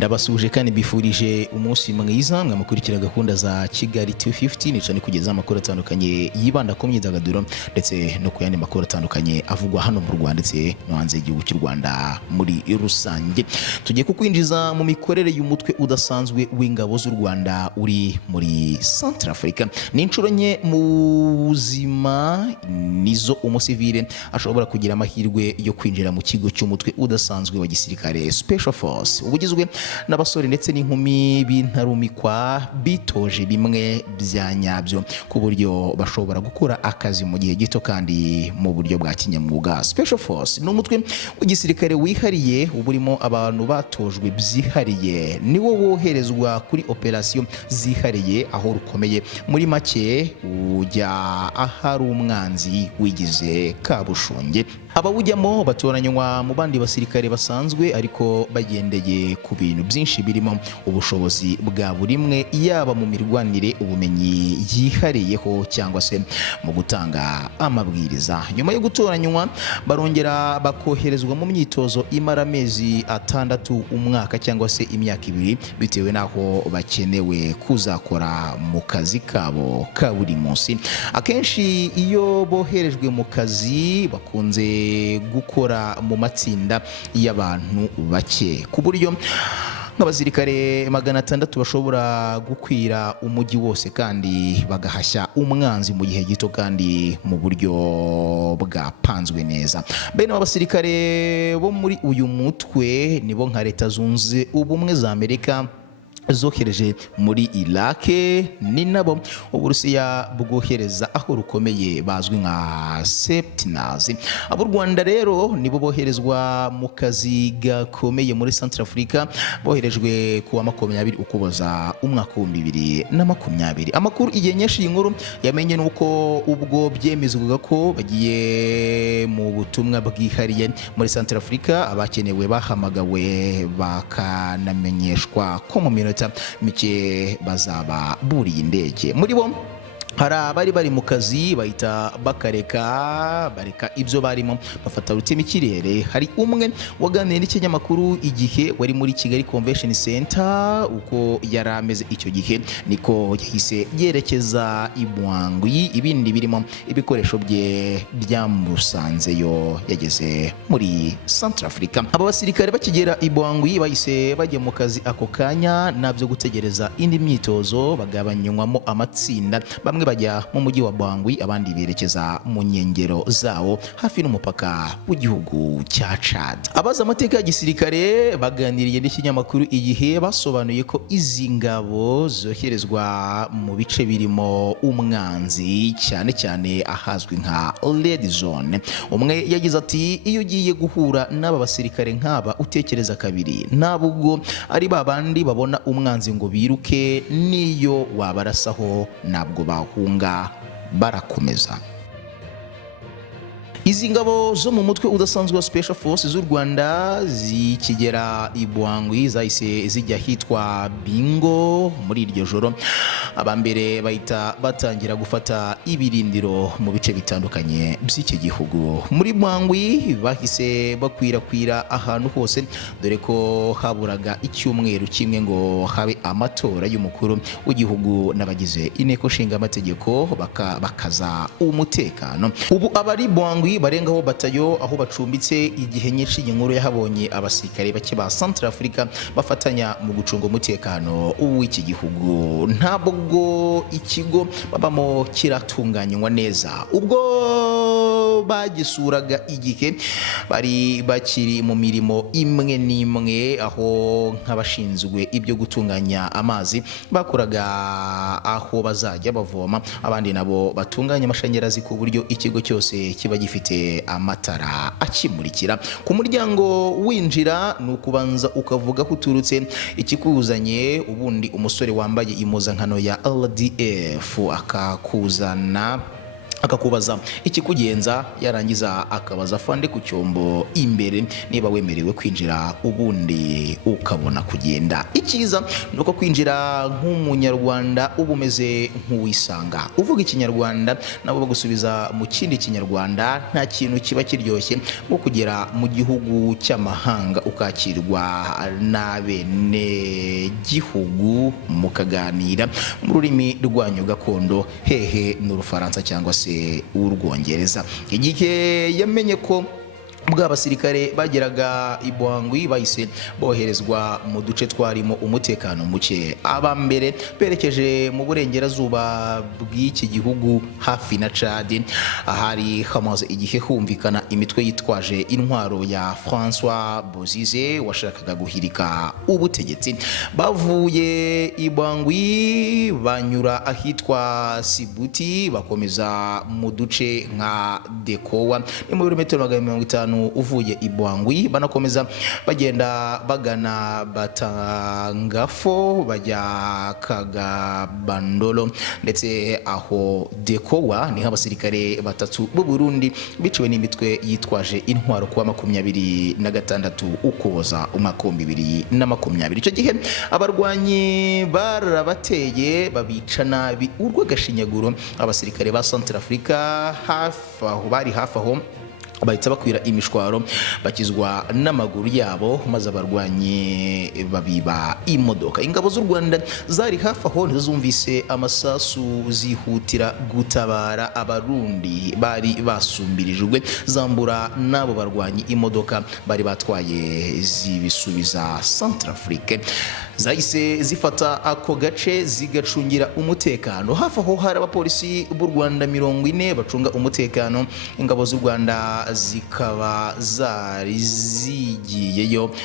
ndabasuje kandi bifurije umunsi mwiza mwamukurikira gahunda za Kigali 250 nicane kugeza amakuru atandukanye yibanda ku myidagaduro ndetse no ku yandi makuru atandukanye avugwa hano mu Rwanda ndetse no hanze y'igihugu cy'u Rwanda muri rusange. Tugiye kukwinjiza mu mikorere y'umutwe udasanzwe w'ingabo z'u Rwanda uri muri Centrafrica. Ni inshuro nke mu buzima nizo umusivile ashobora kugira amahirwe yo kwinjira mu kigo cy'umutwe udasanzwe wa gisirikare Special Force, ubugizwe n'abasore ndetse n'inkumi b'intarumikwa bitoje bimwe bya nyabyo ku buryo bashobora gukora akazi mu gihe gito kandi mu buryo bwa kinyamwuga. Special Force ni umutwe w'igisirikare wihariye uburimo abantu batojwe byihariye, niwo woherezwa kuri operation zihariye aho rukomeye. Muri make ujya ahari umwanzi wigize kabushunge. Abawujyamo batoranywa mu bandi basirikare basanzwe ariko bagendeye ku bintu byinshi birimo ubushobozi bwa buri mwe, yaba mu mirwanire, ubumenyi yihariyeho cyangwa se mu gutanga amabwiriza. Nyuma yo gutoranywa barongera bakoherezwa mu myitozo imara amezi 6, umwaka cyangwa se imyaka 2 bitewe naho bakenewe kuzakora mu kazi kabo ka buri munsi. Akenshi iyo boherejwe mu kazi bakunze gukora mu matsinda y'abantu bake ku buryo nk'abasirikare 600 bashobora gukwira umujyi wose kandi bagahashya umwanzi mu gihe gito kandi mu buryo bwapanzwe neza. Bene abasirikare bo muri uyu mutwe nibo nka Leta Zunze Ubumwe za Amerika zohereje muri Iraq, ni nabo Uburusiya bwohereza aho rukomeye bazwi nka Septinas. Abo Rwanda rero nibo boherezwa mu kazi gakomeye muri Centrafrica, boherejwe kuwa 20 Ukuboza umwaka wa 2020. Amakuru igihe nyinshi y'inkuru yamenye nuko ubwo byemezwaga ko bagiye mu butumwa bwihariye muri Centrafrica, abakenewe bahamagawe bakanamenyeshwa ko mu minota mike bazaba buriye indege. Muri bo hari abari bari mu kazi bahita bareka ibyo barimo bafata rutema ikirere. Hari umwe waganiriye n'ikinyamakuru Igihe wari muri Kigali Convention Center. Uko yari ameze icyo gihe niko yahise yerekeza i Bwangwi, ibindi birimo ibikoresho bye byamusanzeyo yageze muri Centrafrica. Aba basirikare bakigera i Bwangwi bahise bajya mu kazi ako kanya, nabyo gutegereza indi myitozo. Bagabanywamo amatsinda, bamwe bajya mu mujyi wa Bwangwi abandi berekeza mu nkengero zawo hafi n'umupaka w'igihugu cya Chad. Abaza amateka ya gisirikare baganiriye n'ikinyamakuru Igihe basobanuye ko izi ngabo zoherezwa mu bice birimo umwanzi, cyane cyane ahazwi nka Red Zone. Umwe yagize ati iyo ugiye guhura n'aba basirikare nk'aba utekereza kabiri, ntabwo ari babandi babona umwanzi ngo biruke, niyo wabarasaho ntabwo bahunga, barakomeza. Izi ngabo zo mu mutwe udasanzwe wa Special Force z'u Rwanda zikigera i Bwangwi zahise zijya hitwa Bingo. Muri iryo joro abambere bahita batangira gufata ibirindiro mu bice bitandukanye by'iki gihugu. Muri Bwangwi bahise bakwirakwira ahantu hose, dore ko haburaga icyumweru kimwe ngo habe amatora y'umukuru w'igihugu n'abagize inteko nshinga amategeko bakaza umutekano. Ubu abari Bwangwi barengaho batayo aho bacumbitse. Igihe nyinshi y'inkuru yahabonye abasirikare bake ba Centrafrica bafatanya mu gucunga umutekano w'iki gihugu. Ntabwo ikigo babamo kiratunganywa neza. Ubwo bagisuraga Igihe bari bakiri mu mirimo imwe n'imwe, aho nk'abashinzwe ibyo gutunganya amazi bakoraga aho bazajya bavoma, abandi nabo batunganya amashanyarazi ku buryo ikigo cyose kiba gifite amatara akimurikira. Ku muryango winjira ni ukubanza ukavuga ko uturutse, ikikuzanye, ubundi umusore wambaye impuzankano ya LDF akakuzana akakubaza ikikugenza, yarangiza akabaza afande ku cyombo imbere niba wemerewe kwinjira, ubundi ukabona kugenda. Icyiza nuko kwinjira nk'umunyarwanda uba umeze nk'uwisanga, uvuga ikinyarwanda nabo bagusubiza mu kindi kinyarwanda. Nta kintu kiba kiryoshye nko kugera mu gihugu cy'amahanga ukakirwa n'abene gihugu mukaganira mu rurimi rwanyu gakondo, hehe n'Urufaransa cyangwa se Urwongereza. Igihe yamenye ko bwa basirikare bageraga i Bwangwi bahise boherezwa mu duce twarimo umutekano muke. Aba mbere berekeje mu burengerazuba bw'iki gihugu hafi na Chad, ahari hamaze igihe humvikana imitwe yitwaje intwaro ya François Bozize washakaga guhirika ubutegetsi. Bavuye i Bwangwi banyura ahitwa Sibuti bakomeza mu duce nka Dekowa, ni mu birometero 150 uvuye i Bwangwi. Banakomeza bagenda bagana Batangafo bajya Kagabandolo, ndetse aho Dekowa niho abasirikare 3 b'u Burundi biciwe n'imitwe yitwaje intwaro kuwa 26 Ukuboza umwaka wa 2020. Icyo gihe abarwanyi barabateye babica nabi urw'agashinyaguro. Abasirikare ba Centrafrica bari hafi aho bahita bakwira imishwaro bakizwa n'amaguru yabo, maze abarwanyi babiba imodoka. Ingabo z'u Rwanda zari hafi aho ntizumvise amasasu zihutira gutabara abarundi bari basumbirijwe, zambura n'abo barwanyi imodoka bari batwaye zibisubiza Centrafrique. Zahise zifata ako gace zigacungira umutekano. Hafi aho hari abapolisi b'u Rwanda 40 bacunga umutekano. Ingabo z'u Rwanda zikaba zari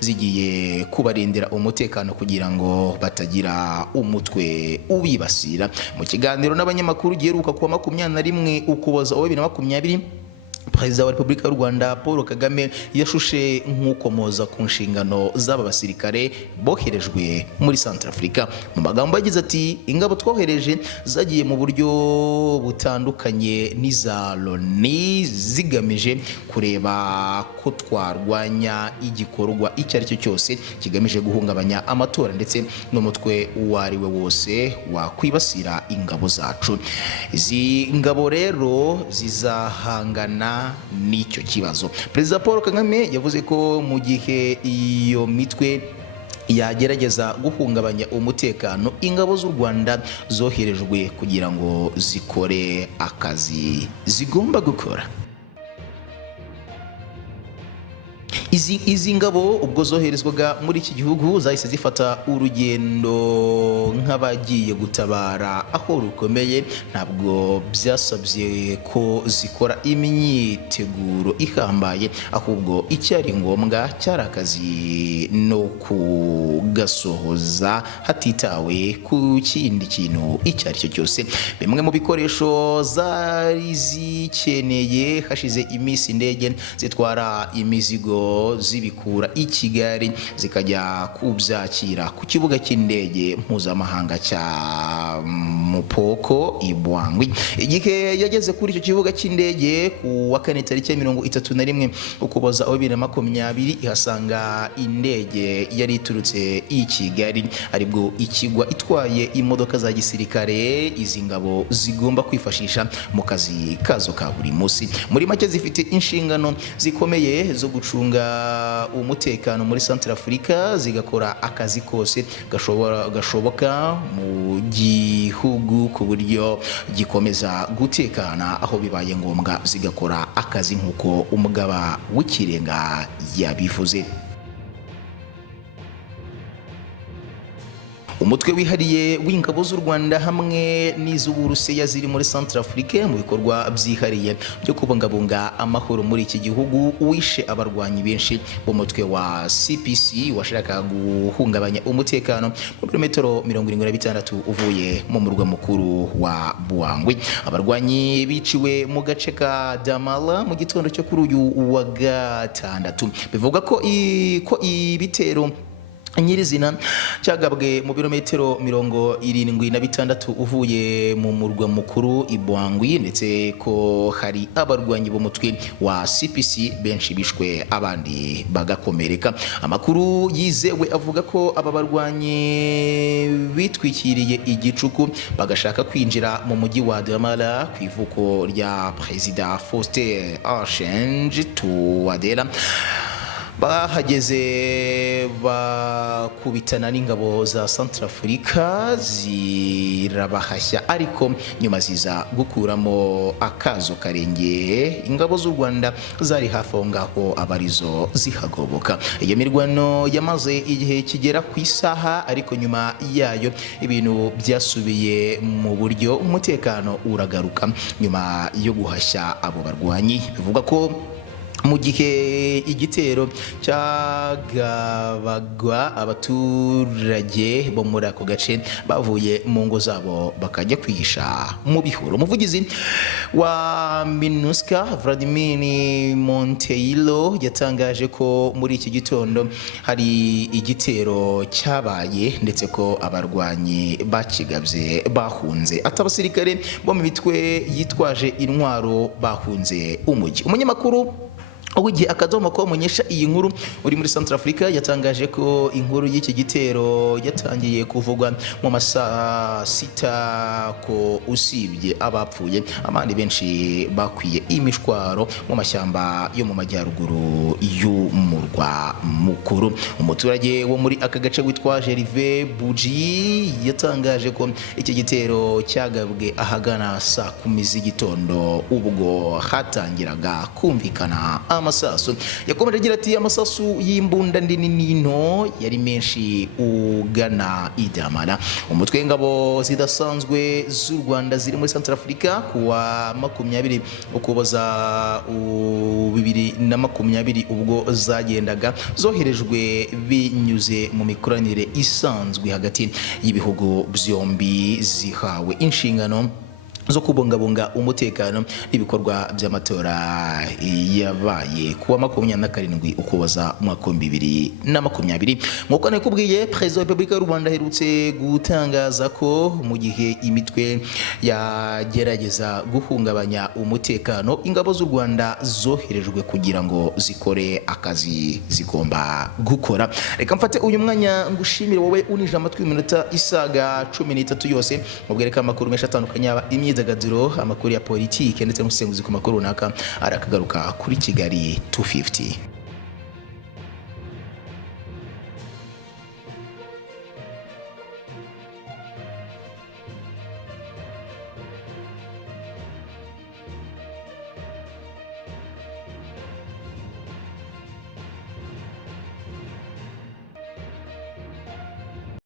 zigiye kubarindira umutekano kugira ngo batagira umutwe ubibasira. Mu kiganiro n'abanyamakuru giheruka kuwa 21 Ukuboza 2020, Perezida wa Repubulika y'u Rwanda Paul Kagame yashushe nk'ukomoza ku nshingano z'aba basirikare boherejwe muri Centrafrica. Mu magambo yagize ati, ingabo twohereje zagiye mu buryo butandukanye n'iza Loni zigamije kureba ko twarwanya igikorwa icyo ari cyo cyose kigamije guhungabanya amatora ndetse n'umutwe uwo ari we wose wakwibasira ingabo zacu. Izi ngabo rero zizahangana n'icyo kibazo. Perezida Paul Kagame yavuze ko mu gihe iyo mitwe yagerageza guhungabanya umutekano, ingabo z'u Rwanda zoherejwe kugira ngo zikore akazi zigomba gukora. Izi ngabo ubwo zoherezwaga muri iki gihugu zahise zifata urugendo nk'abagiye gutabara aho rukomeye. Ntabwo byasabye ko zikora imyiteguro ihambaye, ahubwo icyari ngombwa cyari akazi no kugasohoza hatitawe ku kindi kintu icyo ari cyo cyose. Bimwe mu bikoresho zari zikeneye hashize iminsi indege zitwara imizigo zibikura i Kigali zikajya kubyakira ku kibuga cy'indege mpuzamahanga cya Mupoko i Bwangwi. Igihe yageze kuri icyo kibuga cy'indege ku wa 4 tariki 31 Ukuboza 2020, ihasanga indege yari iturutse i Kigali, aribwo ikigwa itwaye imodoka za gisirikare izi ngabo zigomba kwifashisha mu kazi kazo ka buri munsi. Muri make zifite inshingano zikomeye zo gucunga umutekano muri Centrafrica, zigakora akazi kose gashoboka mu gihugu ku buryo gikomeza gutekana, aho bibaye ngombwa zigakora akazi nk'uko umugaba w'ikirenga yabivuze. Umutwe wihariye w'ingabo z'u Rwanda hamwe n'iz'Uburusiya ziri muri Centrafrique mu bikorwa byihariye byo kubungabunga amahoro muri iki gihugu wishe abarwanyi benshi b'umutwe wa CPC washaka guhungabanya umutekano mu birometero 76 uvuye mu murwa mukuru wa Bwangwi. Abarwanyi biciwe mu gace ka Damala mu gitondo cyo kuri uyu wa gatandatu. Bivuga ko ibitero nyirizina cyagabwe mu birometero 76 uvuye mu murwa mukuru Ibwangwi, ndetse ko hari abarwanyi b'umutwe wa CPC benshi bishwe abandi bagakomereka. Amakuru yizewe avuga ko aba barwanyi bitwikiriye igicuku bagashaka kwinjira mu mujyi wa Damala ku ivuko rya Perezida Faustin Archange Touadera. Bahageze bakubitana n'ingabo za Centrafrica zirabahashya, ariko nyuma ziza gukuramo akazo karenge. Ingabo z'u Rwanda zari hafi aho ngaho abarizo zihagoboka. Iyo mirwano yamaze igihe kigera ku isaha, ariko nyuma yayo ibintu byasubiye mu buryo, umutekano uragaruka nyuma yo guhashya abo barwanyi. Bivuga ko mu gihe igitero cyagabagwa, abaturage bo muri ako gace bavuye mu ngo zabo bakajya kwihisha mu bihuru. Umuvugizi wa MINUSCA Vladimir Monteiro yatangaje ko muri iki gitondo hari igitero cyabaye, ndetse ko abarwanyi bakigabye bahunze, ati abasirikare bo mu mitwe yitwaje intwaro bahunze umujyi. Umunyamakuru w'igihe akadomo ko munyesha iyi nkuru uri muri Centrafrica yatangaje ko inkuru y'iki gitero yatangiye kuvugwa mu masaha 6, ko usibye abapfuye abandi benshi bakwiye imishwaro mu mashyamba yo mu majyaruguru y'umurwa mukuru. Umuturage wo muri aka gace witwa Gervais Buji yatangaje ko iki gitero cyagabwe ahagana saa 10 z'igitondo, ubwo hatangiraga kumvikana amasasu. Yakomeje agira ati amasasu y'imbunda ndini nino yari menshi ugana Idamala. Umutwe w'ingabo zidasanzwe z'u Rwanda ziri muri Centrafrica kuwa 20 Ukuboza 2020 ubwo zagendaga zoherejwe binyuze mu mikoranire isanzwe hagati y'ibihugu byombi, zihawe inshingano zo kubungabunga umutekano n'ibikorwa by'amatora yabaye kuwa 27 Ukuboza 2020. Nk'uko nakubwiye, Perezida wa Repubulika y'u Rwanda aherutse gutangaza ko mu gihe imitwe yagerageza guhungabanya umutekano, ingabo z'u Rwanda zoherejwe kugira ngo zikore akazi zigomba gukora. Reka mfate uyu mwanya ngushimire wowe unije amatwi iminota isaga 13 yose mubwereka amakuru menshi atandukanye, imyidagaduro, amakuru ya politike ndetse n'ubusenguzi ku makuru runaka arakagaruka kuri Kigali 250.